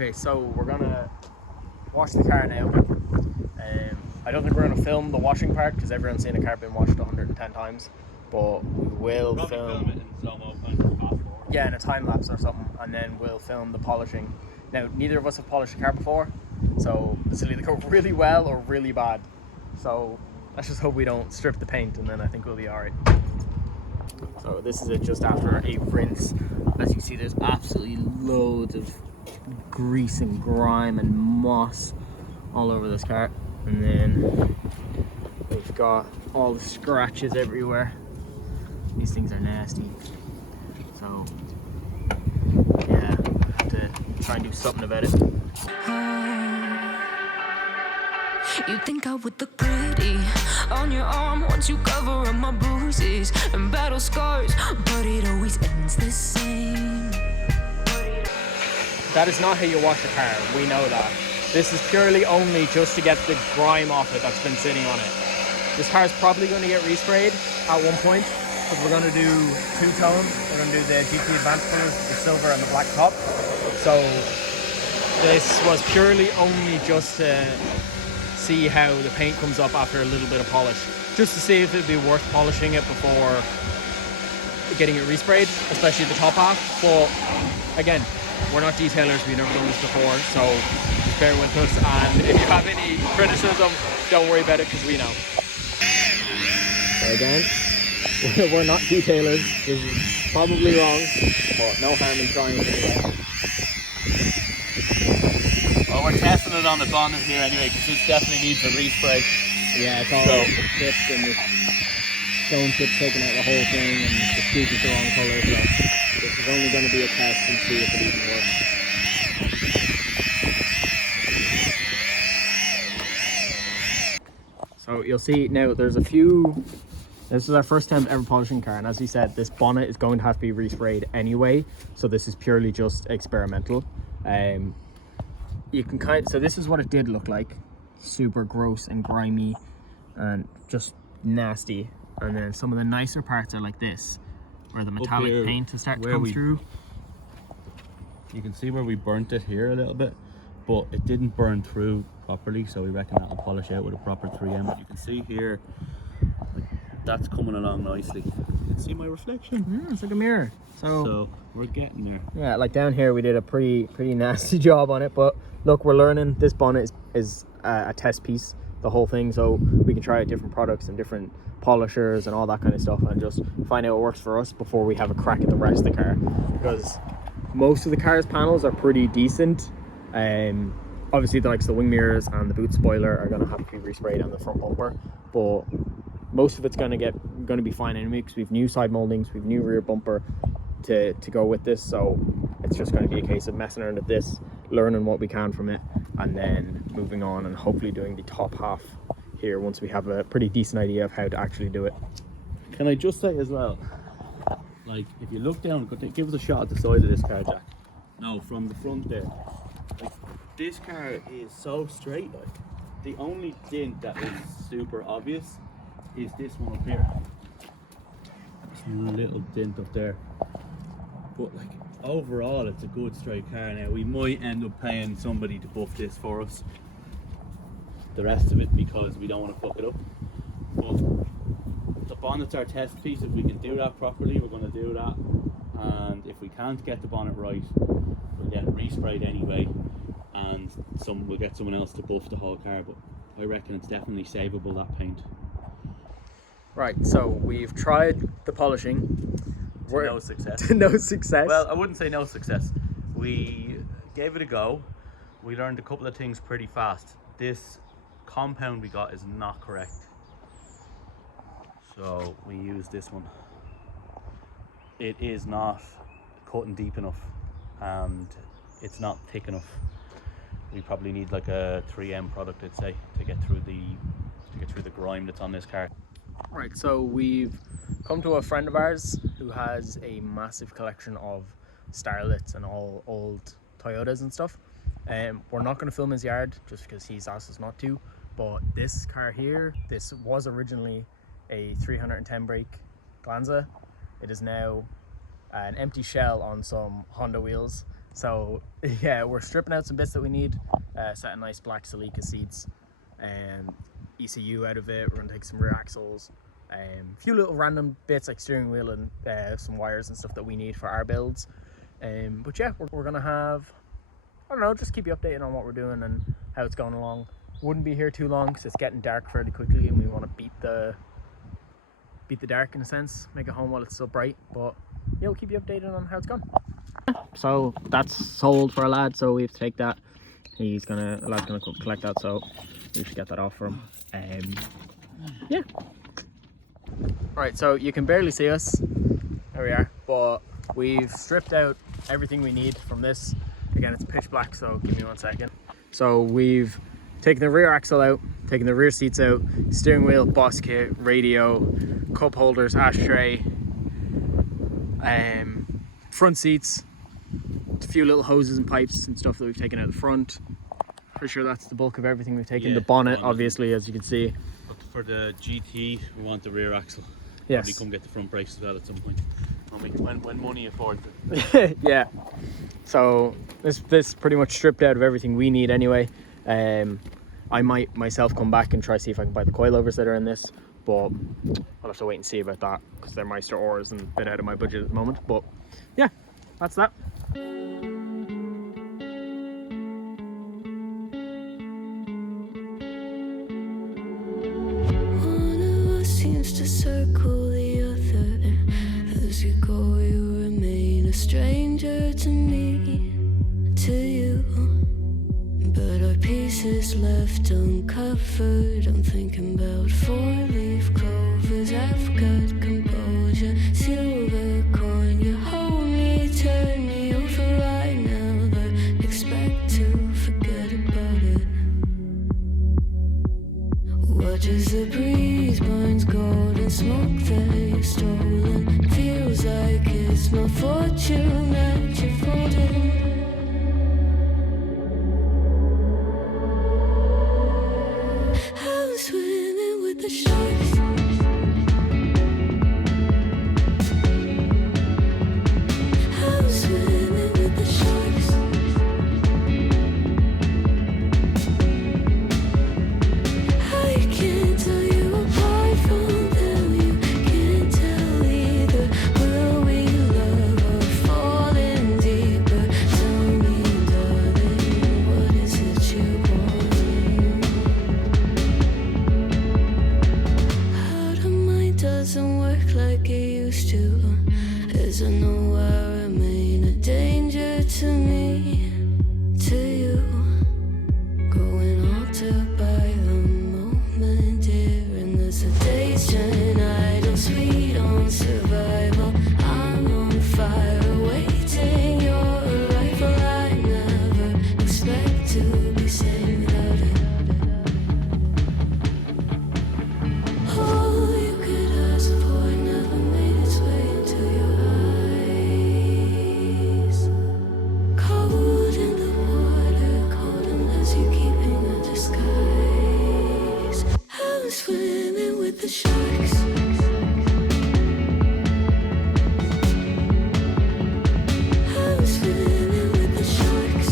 Okay, so we're gonna wash the car now. I don't think we're gonna film the washing part because everyone's seen a car being washed 110 times, but we will film it in slow-mo and fast forward. Yeah, in a time lapse or something, and then we'll film the polishing. Now, neither of us have polished a car before, so this will either go really well or really bad. So let's just hope we don't strip the paint, and then I think we'll be alright. So this is it just after a rinse. As you can see, there's absolutely loads of grease and grime and moss all over this car, and then we've got all the scratches everywhere. These things are nasty, so yeah, have to try and do something about it. You think I would look pretty on your arm once you cover up my bruises and battle scars, but it always ends the same. That is not how you wash a car, we know that. This is purely only just to get the grime off it that's been sitting on it. This car is probably going to get resprayed at one point, because we're going to do two tones. We're going to do the GT Advanced colors, the silver and the black top. So this was purely only just to see how the paint comes up after a little bit of polish, just to see if it'd be worth polishing it before getting it resprayed, especially the top half. But again, we're not detailers, we've never done this before, so just bear with us, and if you have any criticism, don't worry about it because we know. So again, we're not detailers, this is probably wrong, but no harm in trying anyway. Well, we're testing it on the bonnet here anyway, because it definitely needs a respray. Yeah, it's all chipped and the stone chip taking out the whole thing, and the scoop is the wrong colour, so this is only going to be a test and see if it even works. So you'll see now there's a few. This is our first time ever polishing car, and as we said, this bonnet is going to have to be resprayed anyway, so this is purely just experimental. You can so this is what it did look like, super gross and grimy and just nasty. And then some of the nicer parts are like this, where the metallic paint has started to come through. You can see where we burnt it here a little bit, but it didn't burn through properly, so we reckon that'll polish out with a proper 3M. But you can see here, like, that's coming along nicely. You can see my reflection. Yeah, it's like a mirror. So we're getting there. Yeah, like down here we did a pretty nasty job on it, but look, we're learning. This bonnet is a test piece, the whole thing, so we can try out different products and different polishers and all that kind of stuff, and just find out what works for us before we have a crack at the rest of the car, because most of the car's panels are pretty decent. Obviously the wing mirrors and the boot spoiler are going to have to be resprayed on the front bumper, but most of it's going to be fine anyway, because we've new side moldings, we've new rear bumper to go with this, so it's just going to be a case of messing around with this, learning what we can from it, and then moving on and hopefully doing the top half here once we have a pretty decent idea of how to actually do it. Can I just say as well, like, if you look down, give us a shot at the side of this car, Jack. No, from the front there. Like, this car is so straight. Like, the only dent that is super obvious is this one up here. This little dent up there. But like, overall, it's a good straight car. Now, we might end up paying somebody to buff this for us, the rest of it, because we don't want to fuck it up. But the bonnet's our test piece. If we can do that properly, we're going to do that, and if we can't get the bonnet right, we'll get it resprayed anyway, and we'll get someone else to buff the whole car. But I reckon it's definitely savable, that paint. Right, so we've tried the polishing. No success. No success. Well, I wouldn't say no success. We gave it a go. We learned a couple of things pretty fast. This compound we got is not correct, so we used this one. It is not cutting deep enough, and it's not thick enough. We probably need like a 3M product, I'd say, to get through the grime that's on this car. Right, so we've come to a friend of ours who has a massive collection of Starlets and all old Toyotas and stuff. We're not going to film his yard just because he's asked us not to, but this car here, this was originally a 310 brake Glanza. It is now an empty shell on some Honda wheels, So yeah, we're stripping out some bits that we need, setting nice black Celica seats and ECU out of it. We're gonna take some rear axles, a few little random bits like steering wheel and some wires and stuff that we need for our builds. But yeah, we're gonna have, I don't know, just keep you updated on what we're doing and how it's going along. Wouldn't be here too long because it's getting dark fairly quickly and we want to beat the dark in a sense, make it home while it's still bright. But yeah, we'll keep you updated on how it's going. So that's sold for a lad, so we have to take that. A lad's gonna come collect that, so we should get that off for him. Yeah. Alright, so you can barely see us. There we are. But we've stripped out everything we need from this. Again, it's pitch black, so give me 1 second. So we've taken the rear axle out, taken the rear seats out, steering wheel, boss kit, radio, cup holders, ashtray, front seats, a few little hoses and pipes and stuff that we've taken out the front. Pretty sure that's the bulk of everything we've taken. The bonnet, obviously, as you can see. But for the GT, we want the rear axle. Yes. Probably come get the front brakes as well at some point. When money affords it. Yeah. So this pretty much stripped out of everything we need anyway. I might myself come back and try to see if I can buy the coilovers that are in this, but I'll have to wait and see about that because they're Meister ores and a bit out of my budget at the moment. But yeah, that's that. Seems to circle the other. As you go, you remain a stranger to me, to you. But our pieces left uncovered. I'm thinking about 4-leaf clovers. I've got composure, silver coin. You hold me, turn me over right now, but expect to forget about it. Watch as the breeze burns gold and smoke that you've stolen. Feels like it's my fortune that you're folding. I'm swimming with the sharks. I'm swimming with the sharks. I can't tell you apart from them. You can't tell either. Will we love or fall in deeper? Tell me, darling, what is it you want? How the mind doesn't work like it used to. As I know I remain a danger to me, to you. Going altered by the moment, dear, and there's a day's shine idle, sweet on survival. I'm on fire, waiting your arrival. I never expect to be saved without it. All you could ask for never made its way into your eyes. Cold in the water, cold unless you're keeping a disguise. I'm swimming with the sharks. I'm swimming with the sharks.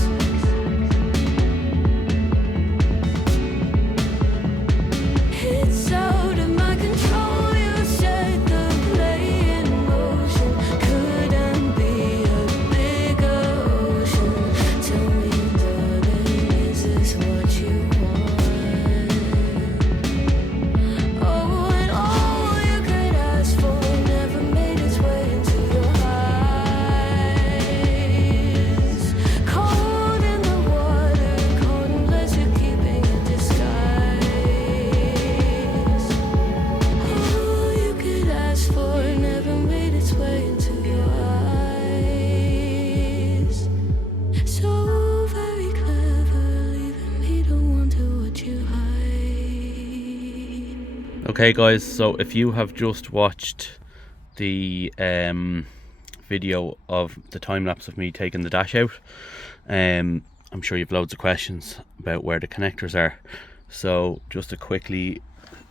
It's out of my control. You set the play in motion. Couldn't be a bigger ocean. Tell me, darling, is this what you want? Oh, and all you could ask for never made its way into your eyes. Cold in the water, cold unless you're keeping a disguise. All you could ask for never made its way into your eyes. So very clever, leaving me to wonder what you hide. Okay guys, so if you have just watched the video of the time lapse of me taking the dash out, I'm sure you've loads of questions about where the connectors are. So just to quickly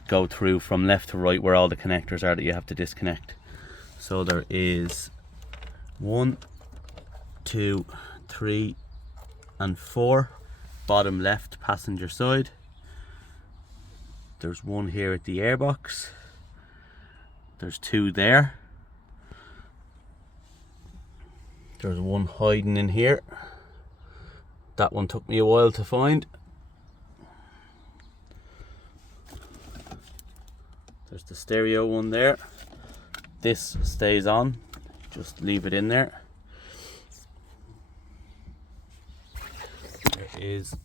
go through from left to right where all the connectors are that you have to disconnect. So there is 1, 2, 3 and 4, bottom left passenger side. There's one here at the airbox. There's 2 there. There's one hiding in here. That one took me a while to find. There's the stereo one there. This stays on, just leave it in there. There is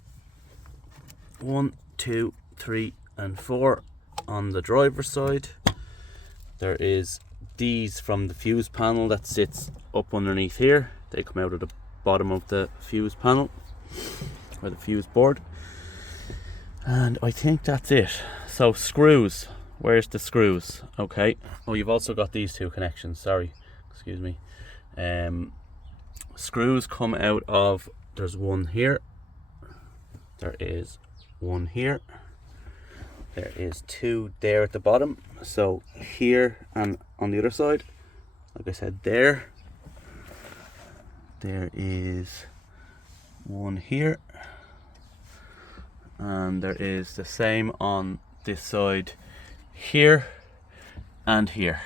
1, 2, 3 and 4 on the driver's side. There is these from the fuse panel that sits up underneath here. They come out of the bottom of the fuse panel, or the fuse board. And I think that's it. So screws, where's the screws? Okay, oh, you've also got these 2 connections, sorry, excuse me. Screws come out of, there's one here, there is one here, there is 2 there at the bottom. So here and on the other side, like I said, there is one here, and there is the same on this side here and here.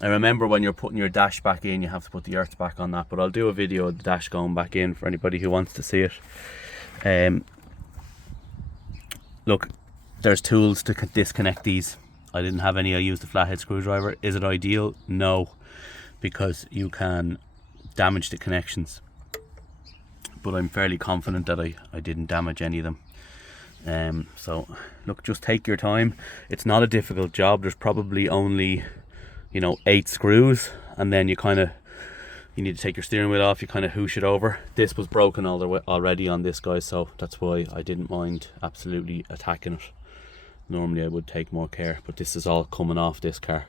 I remember when you're putting your dash back in, you have to put the earths back on that, but I'll do a video of the dash going back in for anybody who wants to see it. Look, there's tools to disconnect these. I didn't have any, I used a flathead screwdriver. Is it ideal? No, because you can damage the connections. But I'm fairly confident that I didn't damage any of them. So look, just take your time. It's not a difficult job. There's probably only, 8 screws, and then you need to take your steering wheel off, you kind of hoosh it over. This was broken already on this guy, so that's why I didn't mind absolutely attacking it. Normally I would take more care, but this is all coming off this car.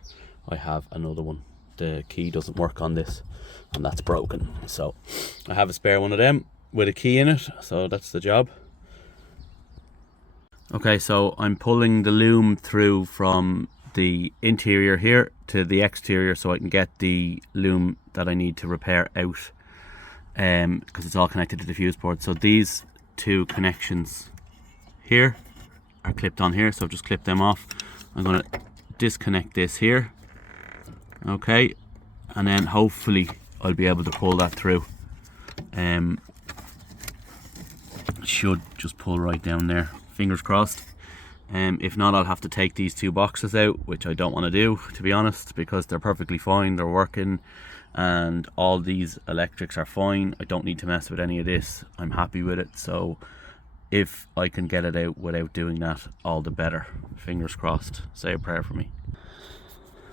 I have another one. The key doesn't work on this, and that's broken. So I have a spare one of them with a key in it, so that's the job. Okay, so I'm pulling the loom through from the interior here to the exterior so I can get the loom that I need to repair out, because it's all connected to the fuse board. So these 2 connections here are clipped on here, so I've just clipped them off. I'm going to disconnect this here, okay, and then hopefully I'll be able to pull that through. It should just pull right down there, fingers crossed. If not, I'll have to take these 2 boxes out, which I don't want to do, to be honest, because they're perfectly fine, they're working, and all these electrics are fine. I don't need to mess with any of this. I'm happy with it, so if I can get it out without doing that, all the better. Fingers crossed. Say a prayer for me.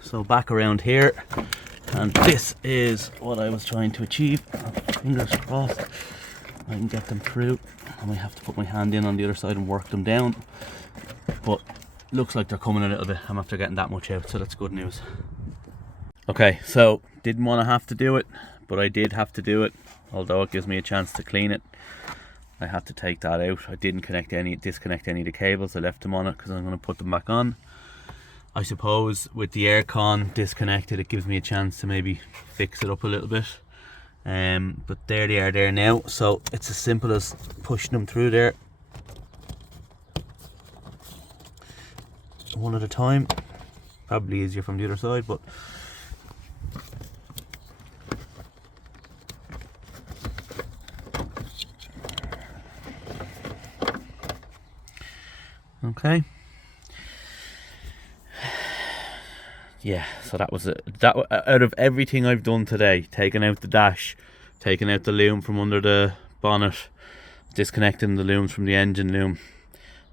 So back around here, and this is what I was trying to achieve. Fingers crossed I can get them through. I might have to put my hand in on the other side and work them down, but looks like they're coming a little bit. I'm after getting that much out, so that's good news. Okay, so didn't want to have to do it, but I did have to do it, although it gives me a chance to clean it. I had to take that out. I didn't disconnect any of the cables. I left them on it because I'm going to put them back on. I suppose with the aircon disconnected, it gives me a chance to maybe fix it up a little bit. But there they are there now, so it's as simple as pushing them through there one at a time. Probably easier from the other side, but okay. Yeah, so that was it. That out of everything I've done today, taking out the dash, taking out the loom from under the bonnet, disconnecting the looms from the engine loom,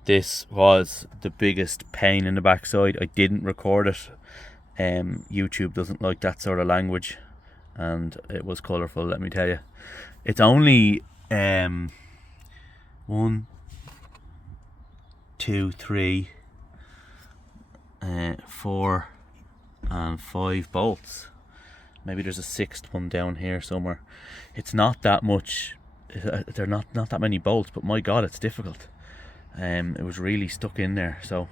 this was the biggest pain in the backside. I didn't record it. YouTube doesn't like that sort of language, and it was colourful, let me tell you. It's only 1, 2, 3, 4 and 5 bolts. Maybe there's a 6th one down here somewhere. It's not that much. They're not that many bolts, but my god, it's difficult. It was really stuck in there, so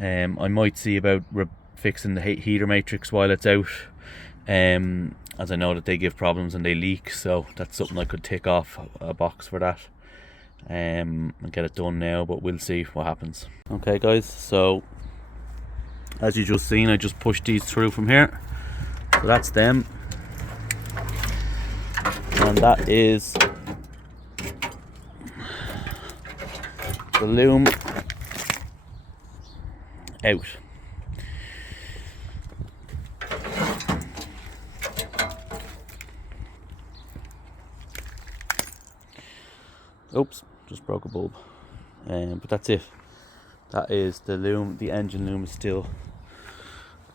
I might see about fixing the heater matrix while it's out. as I know that they give problems and they leak, so that's something I could tick off a box for that and get it done now, but we'll see what happens. Okay guys, so as you just seen, I just pushed these through from here, so that's them, and that is the loom out. Oops, just broke a bulb. But that's it. That is the loom. The engine loom is still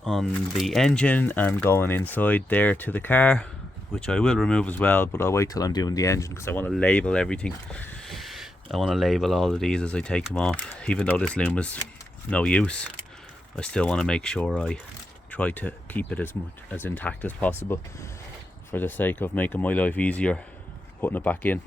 on the engine and going inside there to the car, which I will remove as well, but I'll wait till I'm doing the engine because I want to label everything. I want to label all of these as I take them off. Even though this loom is no use, I still want to make sure I try to keep it as intact as possible for the sake of making my life easier putting it back in.